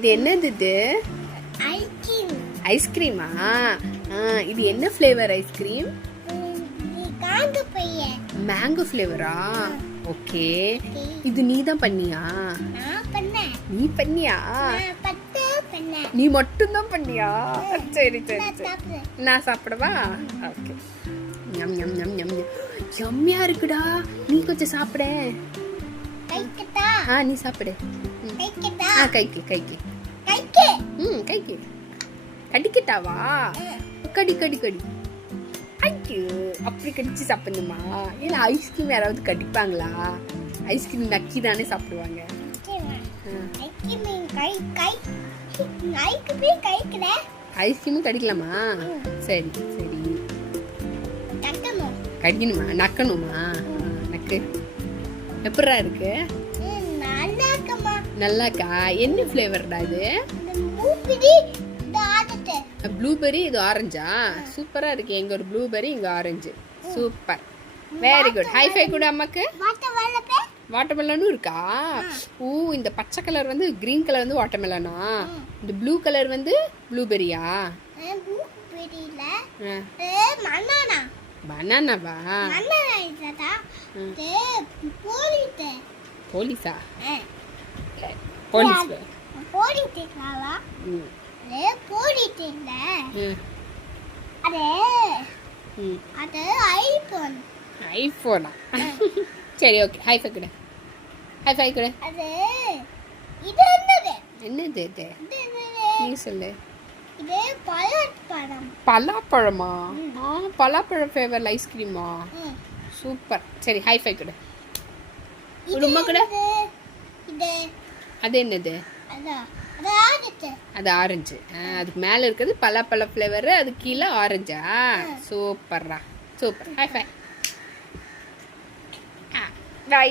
இது என்னது இது? ஐஸ்கிரீமா? இது என்ன ஃப்ளேவர் ஐஸ்கிரீம்? மேங்கோ ஃப்ளேவரா? ஓகே. இது நீ தான் பண்ணியா? நீ பண்ணியா? நீ மட்டும் தான் பண்ணியா? சரி சரி சரி. நான் சாப்பிடவா? ஓகே. ஞம் ஞம் ஞம் ஞம். யம்மியா இருக்குடா. நீ கொஞ்சம் சாப்பிடு. நீ சாப்பிடு. கைக்கு கைக்கு கைக்கு கடிக்கட்டாவா? கடி கடி கடி. ஐயோ, அப்படி கடிச்சு சாப்பிடணுமா? இல்லை ஐஸ்கிரீம் யாராவது கடிப்பாங்களா? ஐஸ்கிரீம் நக்கி தானே சாப்பிடுவாங்க. ஐஸ்கிரீமும் கடிக்கலாமா? சரி சரி. கடிக்கணுமா? நக்கணுமா? நக்கு. எப்படா இருக்கு? நல்லாக்கா. என்ன ஃப்ளேவர்டா இது? ப்ளூபெர்ரி. இது ஆரஞ்சா? சூப்பரா இருக்கு. எங்க ஒரு ப்ளூபெர்ரி, இங்க orange. Super, very good. High five கூட அம்மாக்கு. வாட்டர்மெலனும் இருக்கா? ஓ, இந்த பச்சை கலர் வந்து கிரீன் கலர் வந்து வாட்டர்மெலனா? இந்த ப்ளூ கலர் வந்து ப்ளூபெர்ரியா? பனானாவா? போலீஸா? போலீஸ். ஐபோனா? சரி ஓகே. ஹை ஃபை கூட. ஹை ஃபை கூட. என்னது இது? நீ சொல்லு. பலாப்பழமா? பலாப்பழம் ஃப்ளேவர் ஐஸ்கிரீமா? சூப்பர். சரி ஹை ஃபை கூட. உடுமா கூட. அது என்னது? அது ஆரஞ்சு. அதுக்கு மேல இருக்கிறது பலாப்பழ ஃப்ளேவர், அது கீழே ஆரஞ்சா? சூப்பர்ரா, சூப்பர். High five. பை.